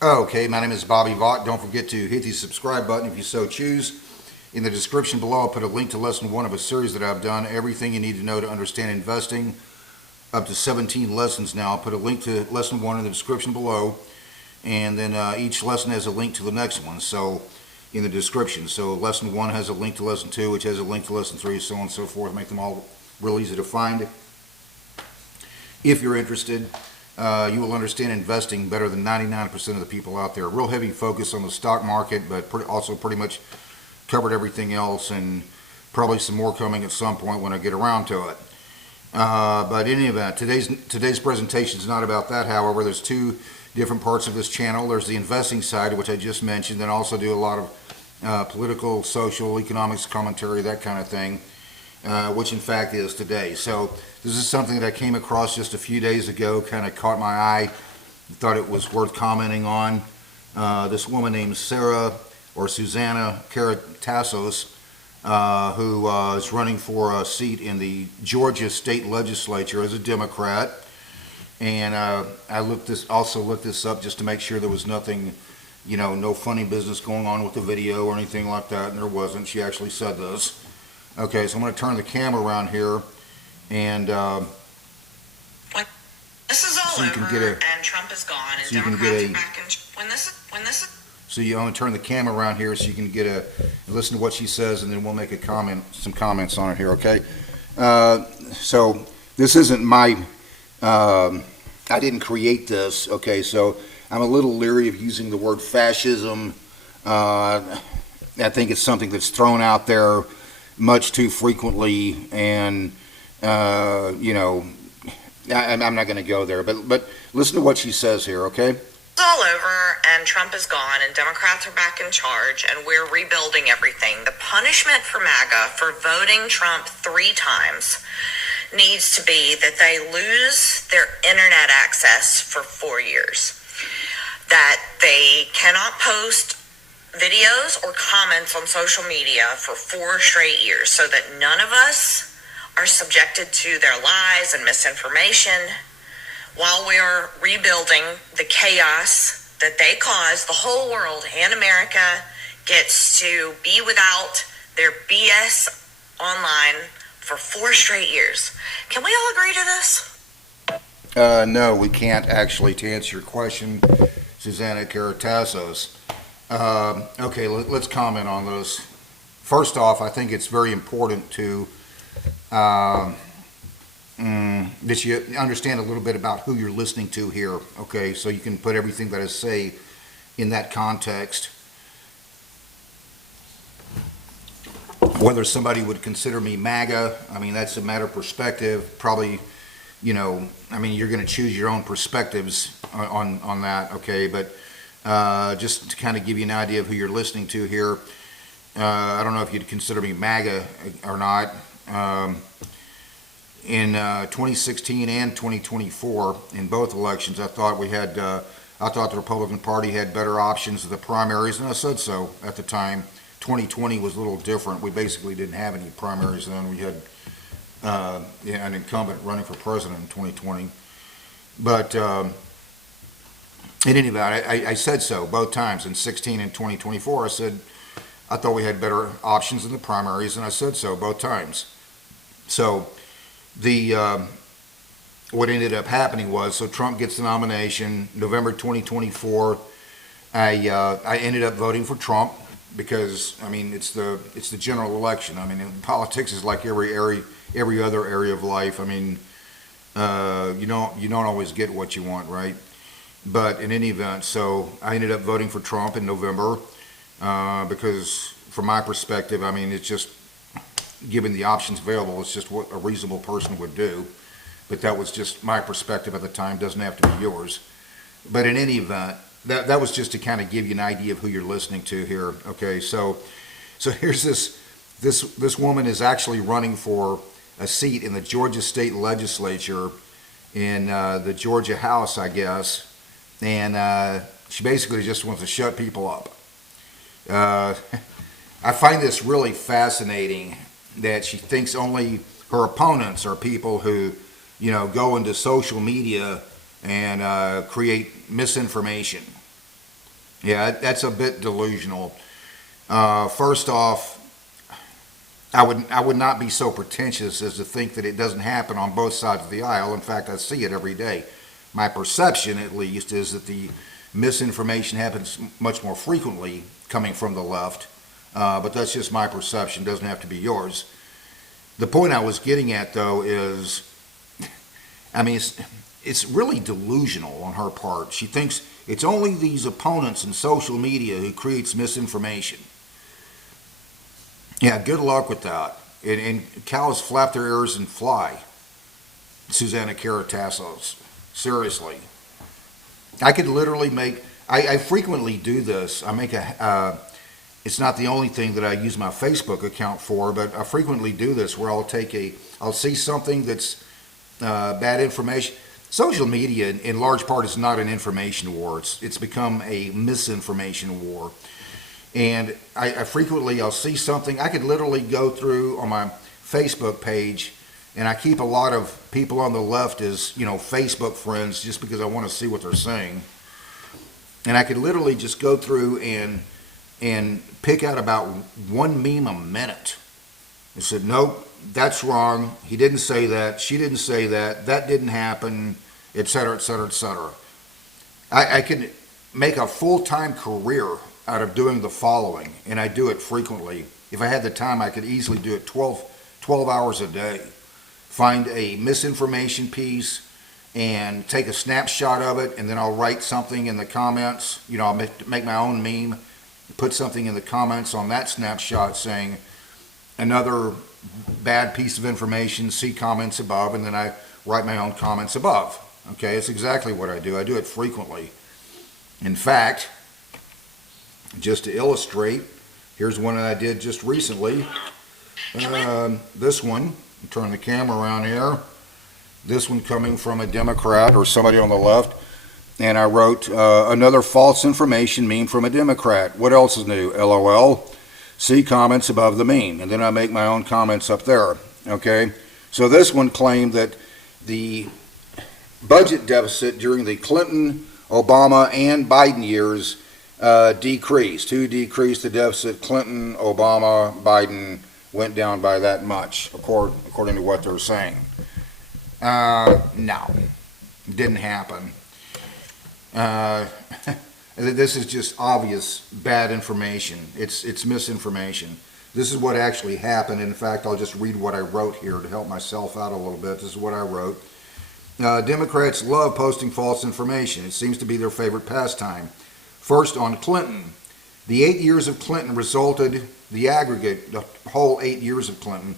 Okay, my name is Bobby Vaught. Don't forget to hit the subscribe button if you so choose. In the description below, I'll put a link to lesson 1 of a series that I've done, Everything You Need to Know to Understand Investing, up to 17 lessons now. I'll put a link to lesson 1 in the description below, and then each lesson has a link to the next one, so in the description. So lesson 1 has a link to lesson 2, which has a link to lesson 3, so on and so forth. Make them all real easy to find. If you're interested, you will understand investing better than 99% of the people out there. Real heavy focus on the stock market, but also pretty much covered everything else, and probably some more coming at some point when I get around to it. But in any event, today's presentation is not about that. However, there's two different parts of this channel. There's the investing side, which I just mentioned, and also do a lot of political, social, economics commentary, that kind of thing, which in fact is today. So this is something that I came across just a few days ago, kind of caught my eye, thought it was worth commenting on. This woman named Suzanna Karatassos, who is running for a seat in the Georgia state legislature as a Democrat. And I also looked this up just to make sure there was nothing, no funny business going on with the video or anything like that, and there wasn't. She actually said this. Okay, so I'm going to turn the camera around here, and this is all so you over, can get a, and Trump is gone, and so you can Democrats get are back in. So you want to turn the camera around here so you can listen to what she says, and then we'll make some comments on it here, okay? So this isn't I didn't create this, okay? So I'm a little leery of using the word fascism. I think it's something that's thrown out there much too frequently, and I'm not going to go there, but listen to what she says here, okay? It's all over, and Trump is gone, and Democrats are back in charge, and we're rebuilding everything. The punishment for MAGA for voting Trump 3 times needs to be that they lose their internet access for 4 years, that they cannot post videos or comments on social media for 4 straight years, so that none of us are subjected to their lies and misinformation while we are rebuilding the chaos that they caused. The whole world and America gets to be without their BS online for 4 straight years. Can we all agree to this? No, we can't actually, to answer your question, Suzanna Karatassos. Okay, let's comment on this. First off, I think it's very important to that you understand a little bit about who you're listening to here, okay? So you can put everything that I say in that context. Whether somebody would consider me MAGA, I mean, that's a matter of perspective. Probably, you're going to choose your own perspectives on that, okay? But just to kind of give you an idea of who you're listening to here, I don't know if you'd consider me MAGA or not. In 2016 and 2024, in both elections, I thought the Republican Party had better options of the primaries, and I said so at the time. 2020 was a little different. We basically didn't have any primaries then. We had an incumbent running for president in 2020. But in any event, I said so both times. In 16 and 2024, I said I thought we had better options in the primaries, and I said so both times. So what ended up happening was, so Trump gets the nomination November 2024. I ended up voting for Trump because, I mean, it's the general election. I mean, politics is like every other area of life. I mean, you don't always get what you want, right? But in any event, so I ended up voting for Trump in November because, from my perspective, I mean, it's just, given the options available, it's just what a reasonable person would do. But that was just my perspective at the time. Doesn't have to be yours. But in any event, that was just to kind of give you an idea of who you're listening to here. Okay, so here's this woman is actually running for a seat in the Georgia state legislature in the Georgia House, I guess, and she basically just wants to shut people up. I find this really fascinating that she thinks only her opponents are people who, go into social media and create misinformation. Yeah, that's a bit delusional. First off, I would not be so pretentious as to think that it doesn't happen on both sides of the aisle. In fact, I see it every day. My perception, at least, is that the misinformation happens much more frequently coming from the left. But that's just my perception. Doesn't have to be yours. The point I was getting at, though, is, I mean, it's really delusional on her part. She thinks it's only these opponents in social media who creates misinformation. Yeah, good luck with that. And cows flap their ears and fly. Suzanna Karatassos. Seriously. I could literally make, I frequently do this. I make it's not the only thing that I use my Facebook account for, but I frequently do this where I'll see something that's bad information. Social media, in large part, is not an information war. It's become a misinformation war. And I frequently, I'll see something. I could literally go through on my Facebook page, and I keep a lot of people on the left as, Facebook friends just because I want to see what they're saying. And I could literally just go through and pick out about one meme a minute. I said, nope, that's wrong. He didn't say that. She didn't say that. That didn't happen, et cetera, et cetera, et cetera. I could make a full-time career out of doing the following, and I do it frequently. If I had the time, I could easily do it 12 hours a day. Find a misinformation piece and take a snapshot of it, and then I'll write something in the comments. I'll make my own meme, put something in the comments on that snapshot saying another bad piece of information, see comments above, and then I write my own comments above. Okay, it's exactly what I do. I do it frequently. In fact, just to illustrate, here's one that I did just recently. This one, turn the camera around here. This one coming from a Democrat or somebody on the left. And I wrote, another false information meme from a Democrat. What else is new? LOL. See comments above the meme. And then I make my own comments up there. Okay? So this one claimed that the budget deficit during the Clinton, Obama, and Biden years decreased. Who decreased the deficit? Clinton, Obama, Biden went down by that much, according to what they're saying. No, didn't happen. This is just obvious bad information. It's misinformation. This is what actually happened. In fact, I'll just read what I wrote here to help myself out a little bit. This is what I wrote. Democrats love posting false information. It seems to be their favorite pastime. First, on Clinton. The 8 years of Clinton the whole 8 years of Clinton,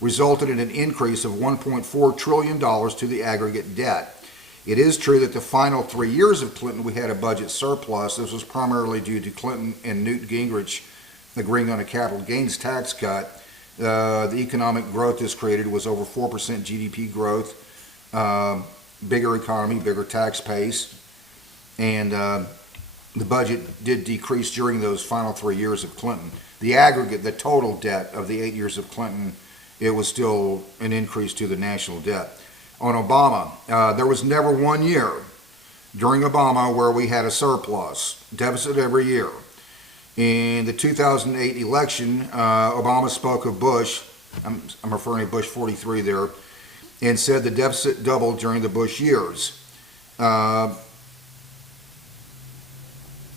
resulted in an increase of $1.4 trillion to the aggregate debt. It is true that the final 3 years of Clinton, we had a budget surplus. This was primarily due to Clinton and Newt Gingrich agreeing on a capital gains tax cut. The economic growth this created was over 4% GDP growth, bigger economy, bigger tax base, and the budget did decrease during those final 3 years of Clinton. The aggregate, the total debt of the 8 years of Clinton, it was still an increase to the national debt. On Obama, there was never 1 year during Obama where we had a surplus, deficit every year. In the 2008 election, Obama spoke of Bush, I'm referring to Bush 43 there, and said the deficit doubled during the Bush years,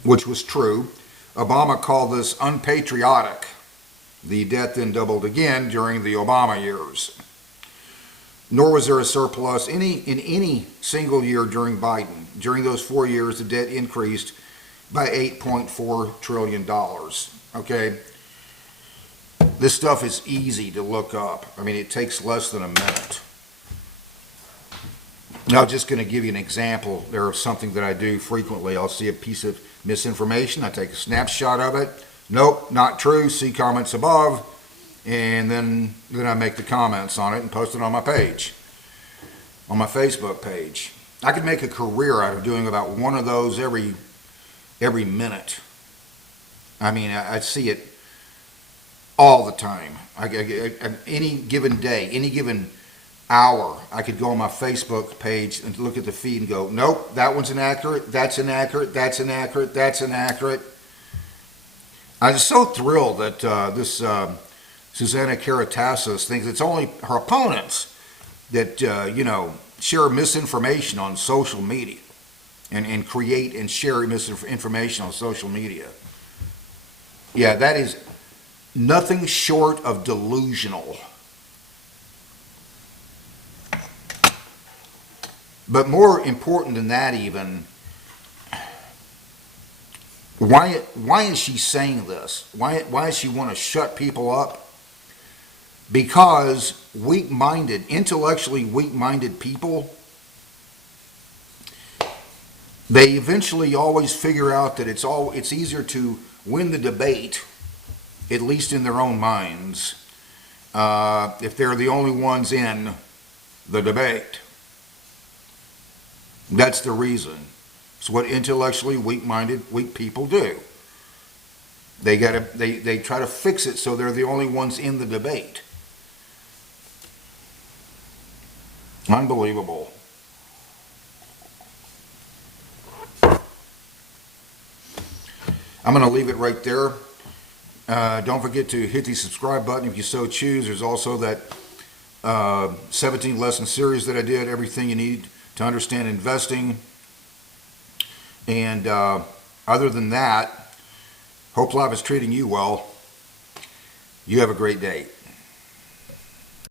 which was true. Obama called this unpatriotic. The debt then doubled again during the Obama years. Nor was there a surplus in any single year during Biden. During those 4 years, the debt increased by $8.4 trillion. Okay? This stuff is easy to look up. I mean, it takes less than a minute. Now, I'm just going to give you an example there of something that I do frequently. I'll see a piece of misinformation. I take a snapshot of it. Nope, not true. See comments above. And then I make the comments on it and post it on my page, on my Facebook page. I could make a career out of doing about one of those every minute. I mean, I see it all the time. Any given day, any given hour, I could go on my Facebook page and look at the feed and go, nope, that one's inaccurate, that's inaccurate, that's inaccurate, that's inaccurate. I was so thrilled that this Suzanna Karatassos thinks it's only her opponents that, share misinformation on social media and create and share misinformation on social media. Yeah, that is nothing short of delusional. But more important than that even, why is she saying this? Why does she want to shut people up? Because intellectually weak-minded people, they eventually always figure out that it's easier to win the debate, at least in their own minds, if they're the only ones in the debate. That's the reason. It's what intellectually weak people do. They try to fix it so they're the only ones in the debate. Unbelievable. I'm going to leave it right there. Don't forget to hit the subscribe button if you so choose. There's also that 17 lesson series that I did, everything you need to understand investing. And other than that, hope life is treating you well. You have a great day.